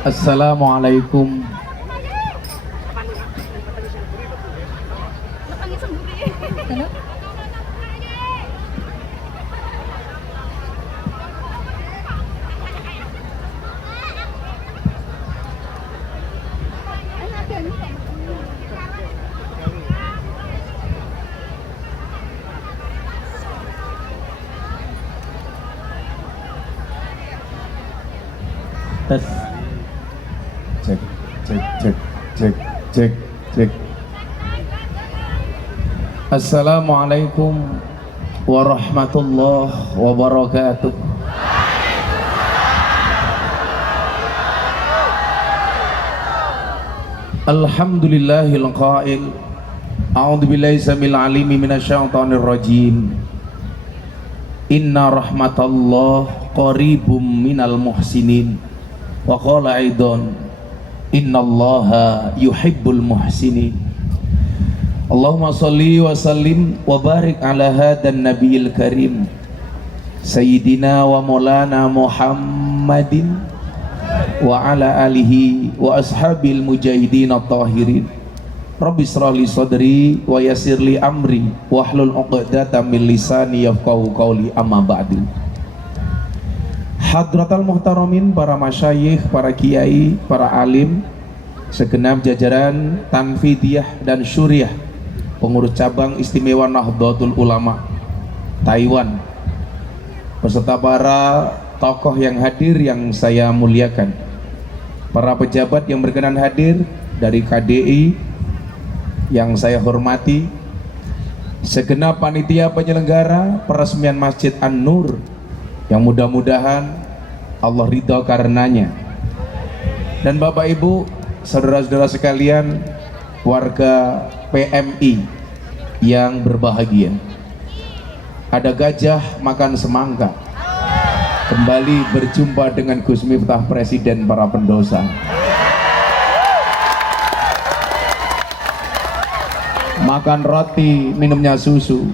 Assalamualaikum. Tes. Cek, cek, cek, cek, cek, cek. Assalamualaikum warahmatullahi wabarakatuh. Alhamdulillahil qail. A'udzu billahi samil alimi minasyaitonir rajim. Inna rahmatallah qaribum minal muhsinin. Wa qala aidan innallaha yuhibbul muhsinin. Allahumma sholli wa sallim wa barik ala hadan nabiyil karim sayyidina wa maulana Muhammadin wa ala alihi wa ashabil mujahidin at-tahirin. Rabbi shrah li sadri wa yassir li amri wahlul 'uqdatam min lisani yafqahu qawli, amma ba'du. Hadratal muhtaramin, para masyayikh, para kiai, para alim, segenap jajaran Tanfidiyah dan Syuriah, pengurus cabang istimewa Nahdlatul Ulama Taiwan, beserta para tokoh yang hadir yang saya muliakan, para pejabat yang berkenan hadir dari KDI yang saya hormati, segenap panitia penyelenggara peresmian Masjid An-Nur yang mudah-mudahan Allah ridha karenanya, dan Bapak Ibu, saudara-saudara sekalian, warga PMI yang berbahagia. Ada gajah makan semangka, kembali berjumpa dengan Gus Miftah, Presiden para pendosa. Makan roti, minumnya susu.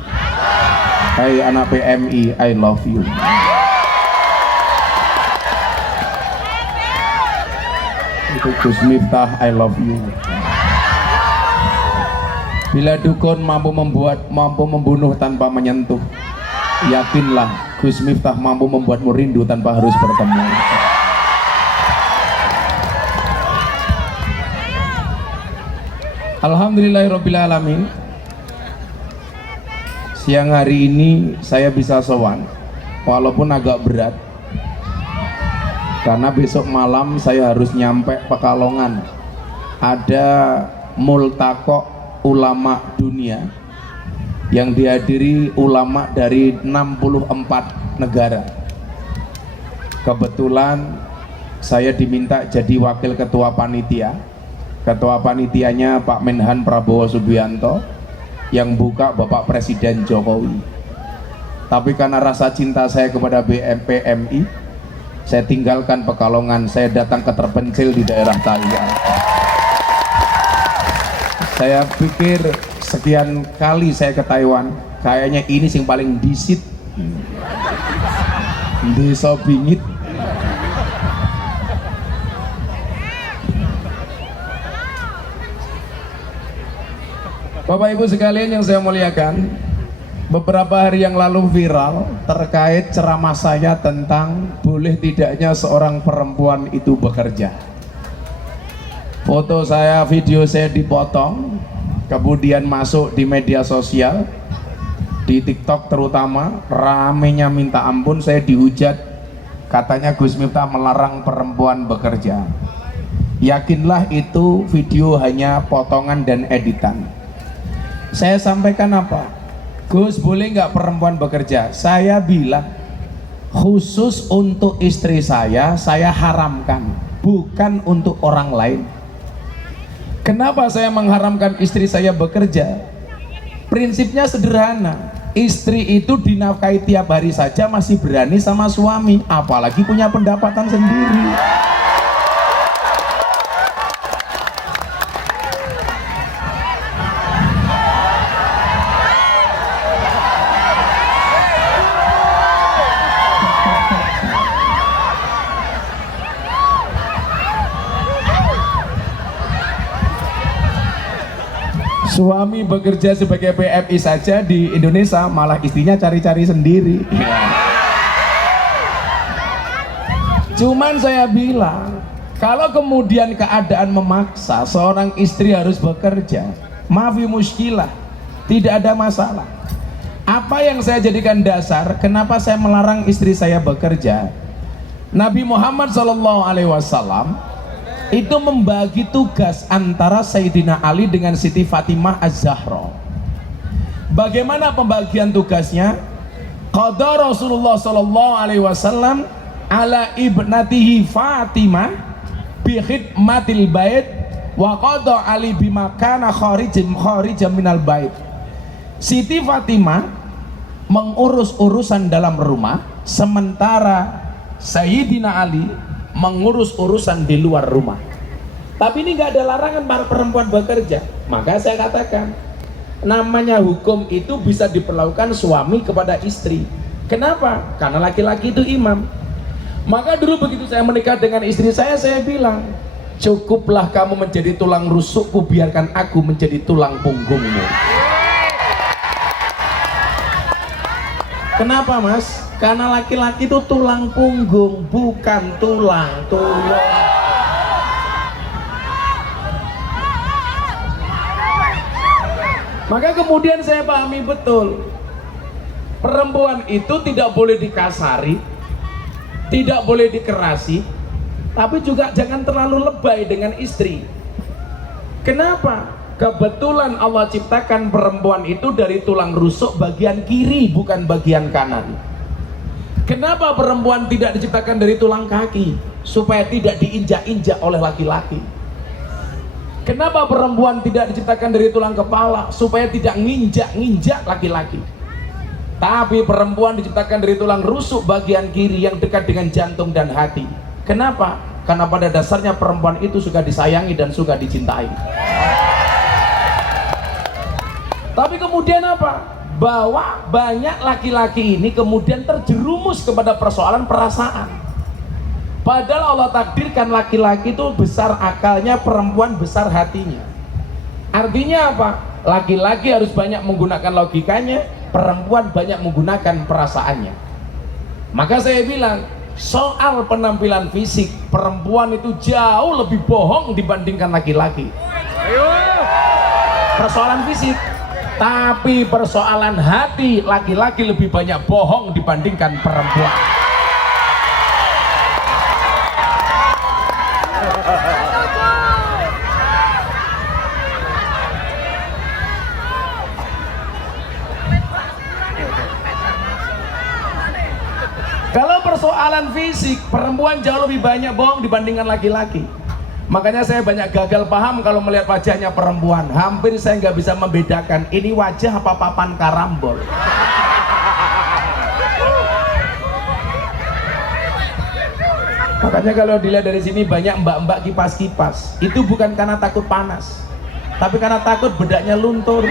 Hai anak PMI, I love you. Itu Gus Miftah, I love you. Bila dukun mampu membunuh tanpa menyentuh, yakinlah Gus Miftah mampu membuatmu rindu tanpa harus bertemu. Alhamdulillahirabbil alamin. Siang hari ini saya bisa sowan, walaupun agak berat, karena besok malam saya harus nyampe Pekalongan. Ada multaqo ulama dunia yang dihadiri ulama dari 64 negara. Kebetulan saya diminta jadi wakil ketua panitia. Ketua panitianya Pak Menhan Prabowo Subianto, yang buka Bapak Presiden Jokowi. Tapi karena rasa cinta saya kepada PMI, saya tinggalkan Pekalongan, saya datang ke terpencil di daerah Taiwan. Saya pikir sekian kali saya ke Taiwan, kayaknya ini yang paling disit, desa bingit. Bapak Ibu sekalian yang saya muliakan, beberapa hari yang lalu viral terkait ceramah saya tentang boleh tidaknya seorang perempuan itu bekerja. Foto saya, video saya dipotong, kemudian masuk di media sosial, di TikTok terutama, ramenya minta ampun. Saya dihujat, katanya Gus Miftah melarang perempuan bekerja. Yakinlah itu video hanya potongan dan editan. Saya sampaikan apa? Gus, boleh nggak perempuan bekerja? Saya bilang khusus untuk istri saya haramkan, bukan untuk orang lain. Kenapa saya mengharamkan istri saya bekerja? Prinsipnya sederhana, istri itu dinafkahi tiap hari saja masih berani sama suami, apalagi punya pendapatan sendiri. Suami bekerja sebagai PMI saja di Indonesia, malah istrinya cari-cari sendiri. Cuman saya bilang, kalau kemudian keadaan memaksa seorang istri harus bekerja, maafi muskilah, tidak ada masalah. Apa yang saya jadikan dasar kenapa saya melarang istri saya bekerja? Nabi Muhammad SAW itu membagi tugas antara Sayyidina Ali dengan Siti Fatimah Az-Zahra. Bagaimana pembagian tugasnya? Qada Rasulullah SAW ala ibnatihi Fatimah bi khidmatil bait wa qada Ali bima kana kharijan minal bait. Siti Fatimah mengurus urusan dalam rumah, sementara Sayyidina Ali mengurus urusan di luar rumah. Tapi ini nggak ada larangan para perempuan bekerja. Maka saya katakan, namanya hukum itu bisa diperlakukan suami kepada istri. Kenapa? Karena laki-laki itu imam. Maka dulu begitu saya menikah dengan istri saya bilang, cukuplah kamu menjadi tulang rusukku, biarkan aku menjadi tulang punggungmu. Kenapa mas? Karena laki-laki itu tulang punggung, bukan tulang tulung. Maka kemudian saya pahami betul, perempuan itu tidak boleh dikasari, tidak boleh dikerasi, tapi juga jangan terlalu lebay dengan istri. Kenapa? Kebetulan Allah ciptakan perempuan itu dari tulang rusuk bagian kiri, bukan bagian kanan. Kenapa perempuan tidak diciptakan dari tulang kaki? Supaya tidak diinjak-injak oleh laki-laki. Kenapa perempuan tidak diciptakan dari tulang kepala? Supaya tidak nginjak-nginjak laki-laki. Tapi perempuan diciptakan dari tulang rusuk bagian kiri yang dekat dengan jantung dan hati. Kenapa? Karena pada dasarnya perempuan itu suka disayangi dan suka dicintai. Tapi kemudian apa? Bahwa banyak laki-laki ini kemudian terjerumus kepada persoalan perasaan. Padahal Allah takdirkan laki-laki itu besar akalnya, perempuan besar hatinya. Artinya apa? Laki-laki harus banyak menggunakan logikanya, perempuan banyak menggunakan perasaannya. Maka saya bilang, soal penampilan fisik, perempuan itu jauh lebih bohong dibandingkan laki-laki. Persoalan fisik. Tapi persoalan hati, laki-laki lebih banyak bohong dibandingkan perempuan. Kalau persoalan fisik, perempuan jauh lebih banyak bohong dibandingkan laki-laki. Makanya saya banyak gagal paham kalau melihat wajahnya perempuan. Hampir saya nggak bisa membedakan ini wajah apa papan karambol. Makanya kalau dilihat dari sini banyak mbak-mbak kipas-kipas. Itu bukan karena takut panas, tapi karena takut bedaknya luntur.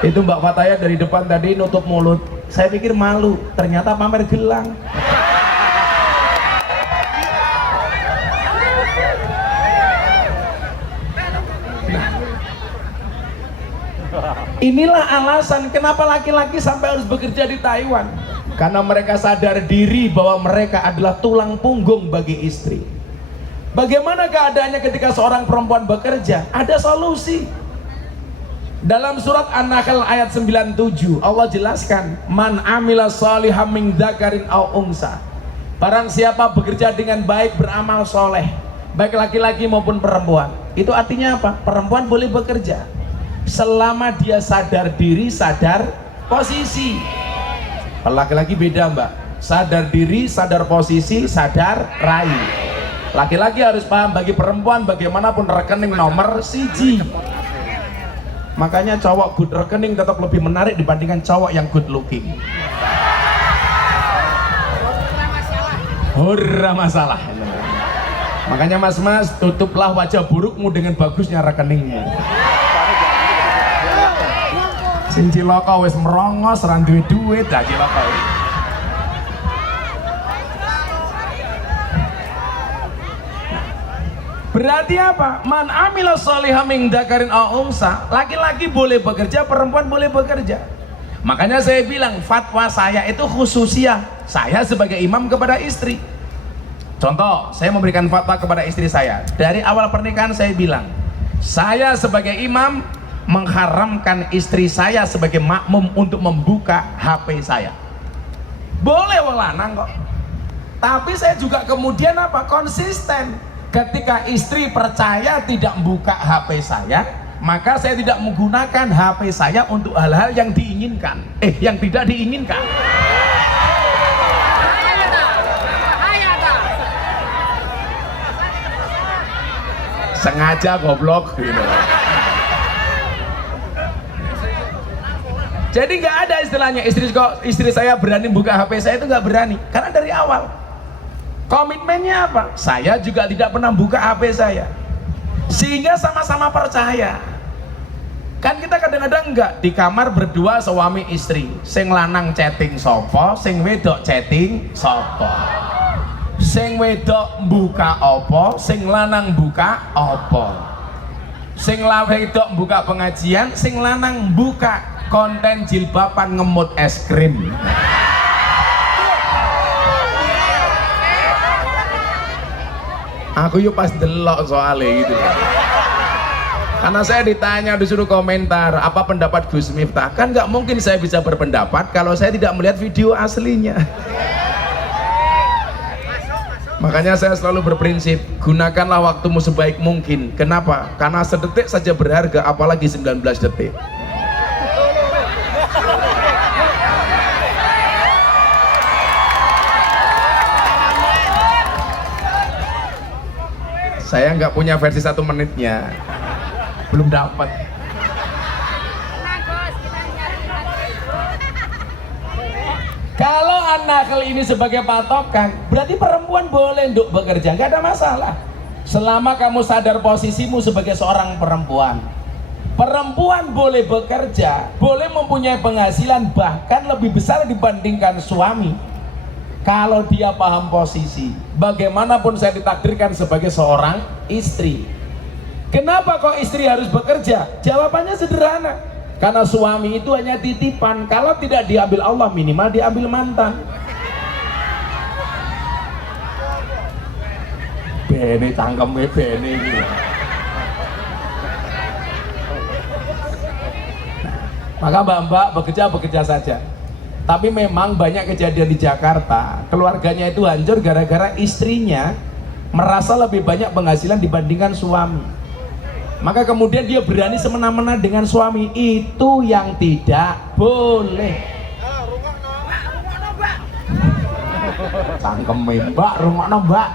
Itu Mbak Fataya dari depan tadi nutup mulut. Saya pikir malu, ternyata pamer gelang. Inilah alasan kenapa laki-laki sampai harus bekerja di Taiwan. Karena mereka sadar diri bahwa mereka adalah tulang punggung bagi istri. Bagaimana keadaannya ketika seorang perempuan bekerja? Ada solusi. Dalam surat An-Nahl ayat 97 Allah jelaskan, man amila saliham min dzakarin aw unsa. Barang siapa bekerja dengan baik, beramal soleh, baik laki-laki maupun perempuan. Itu artinya apa? Perempuan boleh bekerja selama dia sadar diri, sadar posisi. Laki-laki beda mbak, sadar diri, sadar posisi, sadar rai. Laki-laki harus paham, bagi perempuan bagaimanapun rekening nomor siji. Makanya cowok good rekening tetap lebih menarik dibandingkan cowok yang good looking. Hurra masalah. Makanya mas-mas, tutuplah wajah burukmu dengan bagusnya rekeningmu. Sing cilaka wis merongos ra duwe duit, dah cilaka. Berarti apa? Man amila sholihah min dzakarin aw unsa, laki-laki boleh bekerja, perempuan boleh bekerja. Makanya saya bilang fatwa saya itu khususiah saya sebagai imam kepada istri. Contoh, saya memberikan fatwa kepada istri saya. Dari awal pernikahan saya bilang, saya sebagai imam mengharamkan istri saya sebagai makmum untuk membuka HP saya. Boleh wong lanang kok. Tapi saya juga kemudian apa? Konsisten. Ketika istri percaya tidak buka HP saya, maka saya tidak menggunakan HP saya untuk hal-hal yang diinginkan, yang tidak diinginkan. Sengaja goblok gitu. Jadi nggak ada istilahnya istri saya berani buka HP saya, itu nggak berani, karena dari awal komitmennya apa? Saya juga tidak pernah buka HP saya, sehingga sama-sama percaya. Kan kita kadang-kadang enggak di kamar berdua suami istri, sing lanang chatting sopo, sing wedok chatting sopo, sing wedok buka opo, sing lanang buka opo, sing wedok buka pengajian, sing lanang buka konten jilbaban ngemut es krim. Aku yuk pas delok soalnya gitu. Karena saya ditanya, disuruh komentar apa pendapat Gus Miftah, kan nggak mungkin saya bisa berpendapat kalau saya tidak melihat video aslinya. Makanya saya selalu berprinsip, gunakanlah waktumu sebaik mungkin. Kenapa? Karena sedetik saja berharga, apalagi 19 detik. Saya nggak punya versi 1 menitnya, belum dapat. Kalau an-nakhl ini sebagai patokan, berarti perempuan boleh untuk bekerja, nggak ada masalah. Selama kamu sadar posisimu sebagai seorang perempuan. Perempuan boleh bekerja, boleh mempunyai penghasilan bahkan lebih besar dibandingkan suami. Kalau dia paham posisi, bagaimanapun saya ditakdirkan sebagai seorang istri. Kenapa kok istri harus bekerja? Jawabannya sederhana, karena suami itu hanya titipan. Kalau tidak diambil Allah, minimal diambil mantan. Bene cangkeme bene gitu. Maka mbak-mbak bekerja saja. Tapi memang banyak kejadian di Jakarta, keluarganya itu hancur gara-gara istrinya merasa lebih banyak penghasilan dibandingkan suami. Maka kemudian dia berani semena-mena dengan suami, itu yang tidak boleh. Cangkeme mbak, rungokno mbak.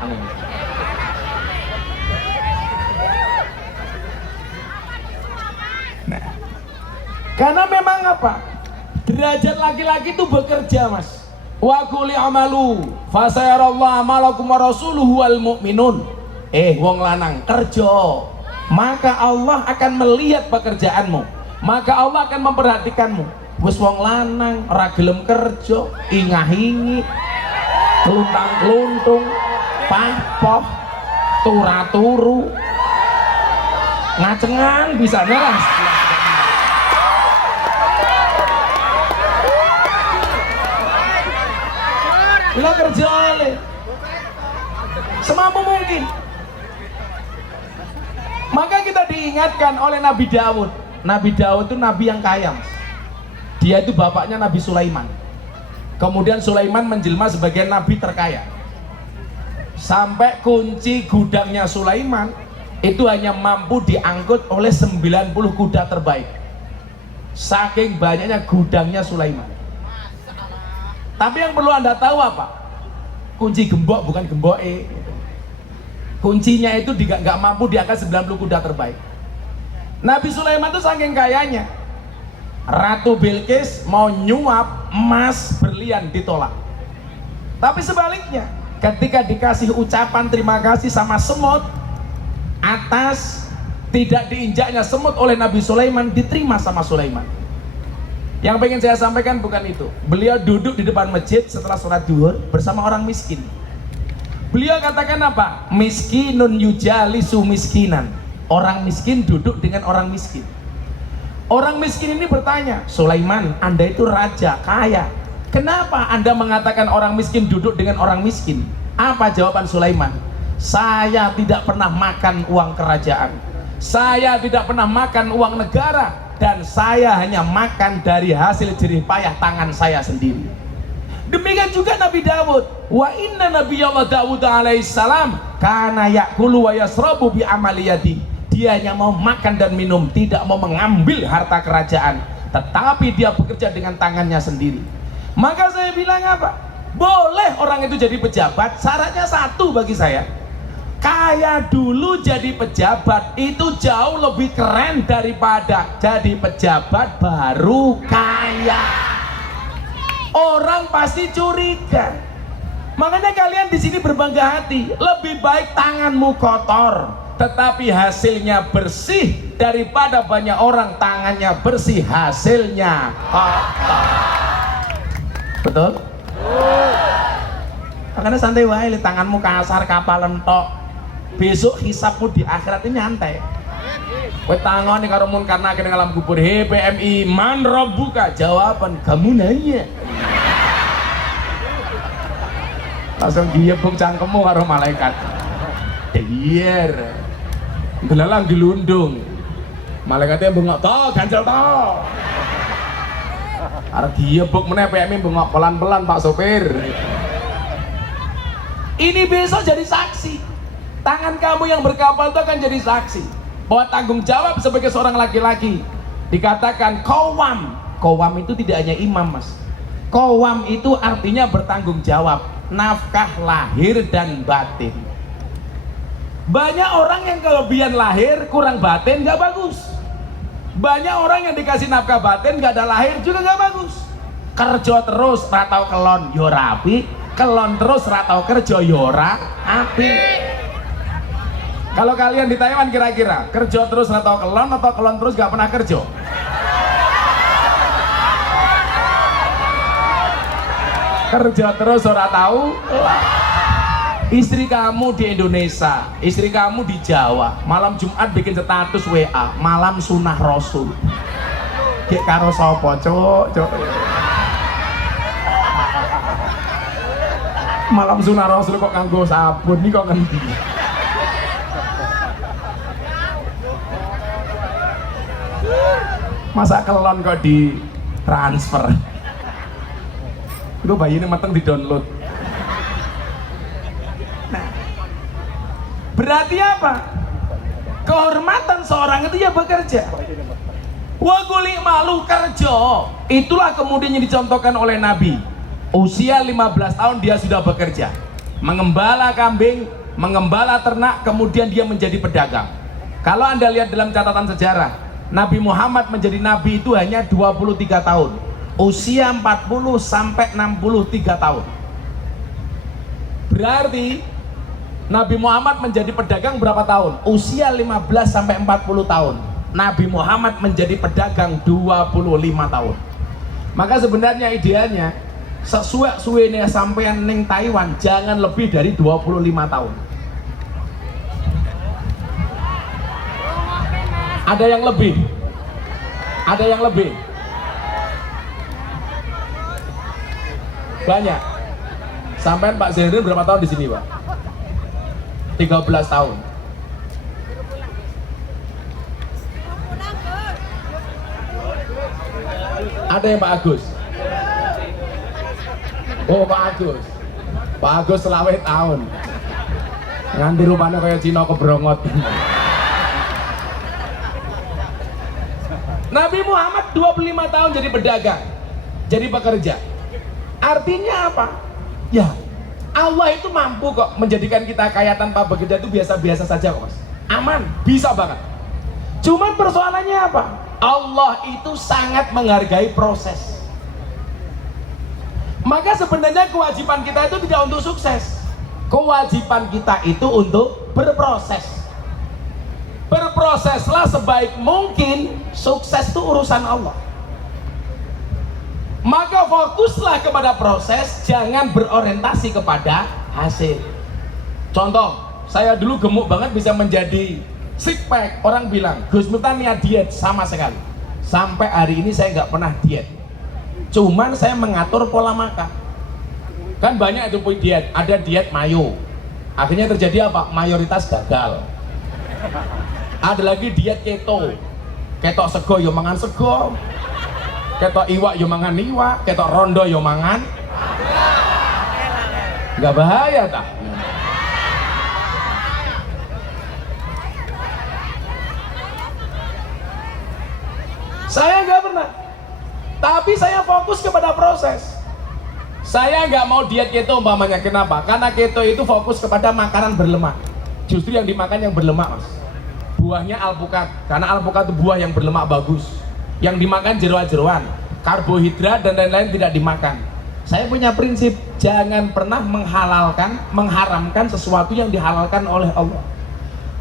Nah, karena memang apa? Derajat laki-laki itu bekerja, mas. Wa quli amalu fasayarallahu amalakum wa rasuluhu wal mu'minun. Wong lanang kerja, maka Allah akan melihat pekerjaanmu, maka Allah akan memperhatikanmu. Wis wong lanang ora gelem kerja, ingah-ingi, kluntang-kluntung, papoh, turu-turu, ngacengan bisa nelas. Lo kerja oleh semampu mungkin. Maka kita diingatkan oleh Nabi Daud. Nabi Daud itu nabi yang kaya. Dia itu bapaknya Nabi Sulaiman. Kemudian Sulaiman menjelma sebagai nabi terkaya. Sampai kunci gudangnya Sulaiman itu hanya mampu diangkut oleh 90 kuda terbaik. Saking banyaknya gudangnya Sulaiman. Tapi yang perlu Anda tahu apa? Kunci gembok bukan gemboke. Kuncinya itu nggak mampu diangkat 90 kuda terbaik. Nabi Sulaiman itu saking kayanya, Ratu Bilqis mau nyuap emas berlian ditolak. Tapi sebaliknya, ketika dikasih ucapan terima kasih sama semut atas tidak diinjaknya semut oleh Nabi Sulaiman, diterima sama Sulaiman. Yang pengen saya sampaikan bukan itu. Beliau duduk di depan masjid setelah sholat duhur bersama orang miskin. Beliau katakan apa? Miskinun yujalisu miskinan. Orang miskin duduk dengan orang miskin. Orang miskin ini bertanya, Sulaiman, Anda itu raja, kaya. Kenapa Anda mengatakan orang miskin duduk dengan orang miskin? Apa jawaban Sulaiman? Saya tidak pernah makan uang kerajaan. Saya tidak pernah makan uang negara. Dan saya hanya makan dari hasil jerih payah tangan saya sendiri. Demikian juga Nabi Dawud. Wa inna nabiyallah Dawud alaihissalam kana yakulu wa yasrabu bi amaliyati. Dia hanya mau makan dan minum, tidak mau mengambil harta kerajaan, tetapi dia bekerja dengan tangannya sendiri. Maka saya bilang apa? Boleh orang itu jadi pejabat, syaratnya satu bagi saya. Kaya dulu jadi pejabat itu jauh lebih keren daripada jadi pejabat baru kaya. Orang pasti curiga. Makanya kalian di sini berbangga hati. Lebih baik tanganmu kotor tetapi hasilnya bersih daripada banyak orang tangannya bersih hasilnya kotor. Betul? Makanya santai wae, tanganmu kasar kapalan tok. Besok hisapmu di akhirat ini nyantai. Kowe tangoni karo munkar nakir ning alam kubur. He PMI, man rabbuka? Jawaban kamu nanya. Langsung diebung cangkemmu karo malaikat. Dier. Gelalang gelundung. Malaikatnya bengok to, ganjel to. Arep diebuk meneh PMI bengok pelan-pelan Pak sopir. Ini besok jadi saksi. Tangan kamu yang berkapal itu akan jadi saksi bahwa tanggung jawab sebagai seorang laki-laki. Dikatakan qawwam. Qawwam itu tidak hanya imam, Mas. Qawwam itu artinya bertanggung jawab, nafkah lahir dan batin. Banyak orang yang kelebihan lahir kurang batin gak bagus. Banyak orang yang dikasih nafkah batin gak ada lahir juga gak bagus. Kerja terus ratau kelon yo rapi, kelon terus ratau kerja yo ora apik. Kalau kalian di Taiwan kira-kira kerja terus atau kelon terus gak pernah kerja? Kerja terus ora tahu. Istri kamu di Indonesia, istri kamu di Jawa, malam Jumat bikin status WA, malam sunah Rasul. Kayak karo sopo, cok. Malam sunah Rasul kok nganggo sabun nih kok ngendi? Masa kelon kok di transfer? Itu bayi ini mateng di download. Nah, berarti apa? Kehormatan seorang itu ya bekerja. Wa guli malu kerja. Itulah kemudian yang dicontohkan oleh Nabi. Usia 15 tahun dia sudah bekerja, mengembala kambing, mengembala ternak, kemudian dia menjadi pedagang. Kalau Anda lihat dalam catatan sejarah, Nabi Muhammad menjadi nabi itu hanya 23 tahun. Usia 40 sampai 63 tahun. Berarti Nabi Muhammad menjadi pedagang berapa tahun? Usia 15 sampai 40 tahun. Nabi Muhammad menjadi pedagang 25 tahun. Maka sebenarnya idealnya sesuai sampean ning Taiwan jangan lebih dari 25 tahun. Ada yang lebih? Ada yang lebih? Banyak. Sampean Pak Zairin berapa tahun di sini, Pak? 13 tahun. Ada yang Pak Agus? Oh, Pak Agus. Pak Agus selawe tahun. Nganti rupanya kayak Cina kebrongot. Nabi Muhammad 25 tahun jadi pedagang, jadi pekerja. Artinya apa? Ya, Allah itu mampu kok menjadikan kita kaya tanpa bekerja, itu biasa-biasa saja kok, Mas. Aman, bisa banget. Cuman persoalannya apa? Allah itu sangat menghargai proses. Maka sebenarnya kewajiban kita itu tidak untuk sukses. Kewajiban kita itu untuk berproses. Berproseslah sebaik mungkin, sukses itu urusan Allah. Maka fokuslah kepada proses, jangan berorientasi kepada hasil. Contoh, saya dulu gemuk banget bisa menjadi six pack. Orang bilang, Gus Miftah niat diet, sama sekali. Sampai hari ini saya nggak pernah diet. Cuman saya mengatur pola makan. Kan banyak itu diet, ada diet mayo. Akhirnya terjadi apa? Mayoritas gagal. Ada lagi diet keto. Ketok sego yo mangan sego. Ketok iwak yo mangan iwak, ketok rondo yo mangan. Nggak bahaya tah? Saya nggak pernah, tapi saya fokus kepada proses. Saya nggak mau diet keto umpamanya, kenapa? Karena keto itu fokus kepada makanan berlemak. Justru yang dimakan yang berlemak, mas. Buahnya alpukat, karena alpukat itu buah yang berlemak bagus. Yang dimakan jeroan-jeroan, karbohidrat dan lain-lain tidak dimakan. Saya punya prinsip, jangan pernah mengharamkan sesuatu yang dihalalkan oleh Allah.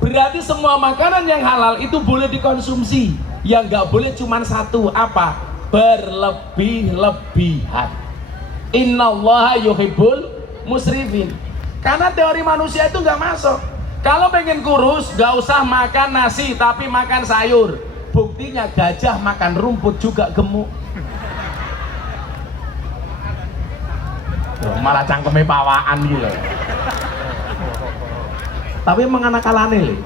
Berarti semua makanan yang halal itu boleh dikonsumsi. Yang nggak boleh cuma satu, apa? Berlebih-lebihan. Innallaha yuhibbul musrifin. Karena teori manusia itu nggak masuk. Kalau pengen kurus, nggak usah makan nasi, tapi makan sayur. Buktinya gajah makan rumput juga gemuk. Loh, malah cangkeme pawaan gitu. Tapi emang anak kalane lho.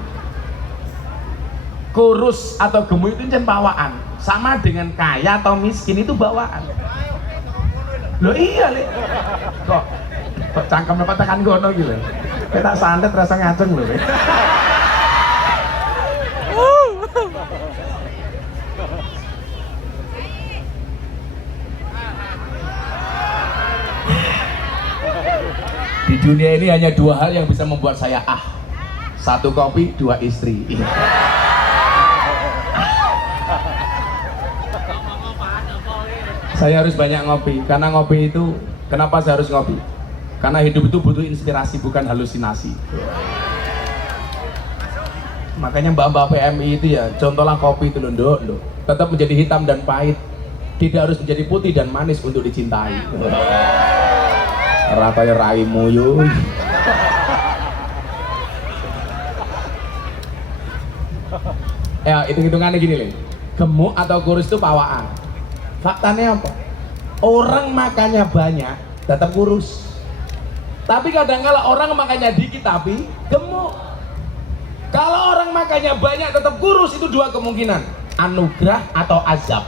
Kurus atau gemuk itu jen bawaan, sama dengan kaya atau miskin itu bawaan. Loh iya le, kok cangkemnya tekan gono gitu. Kita santet rasa ngaceng loh. Di dunia ini hanya dua hal yang bisa membuat saya satu kopi, dua istri. Saya harus banyak ngopi, karena ngopi itu, kenapa saya harus ngopi? Karena hidup itu butuh inspirasi, bukan halusinasi. Makanya mbak-mbak PMI itu ya, contohlah kopi itu loh, tetap menjadi hitam dan pahit, tidak harus menjadi putih dan manis untuk dicintai. Ratanya raimu yuk. Ya, hitung-hitungannya gini nih, gemuk atau kurus itu pawaan. Faktanya apa? Orang makannya banyak tetap kurus. Tapi kadang-kala orang makannya dikit tapi gemuk. Kalau orang makannya banyak tetap kurus, itu dua kemungkinan, anugerah atau azab.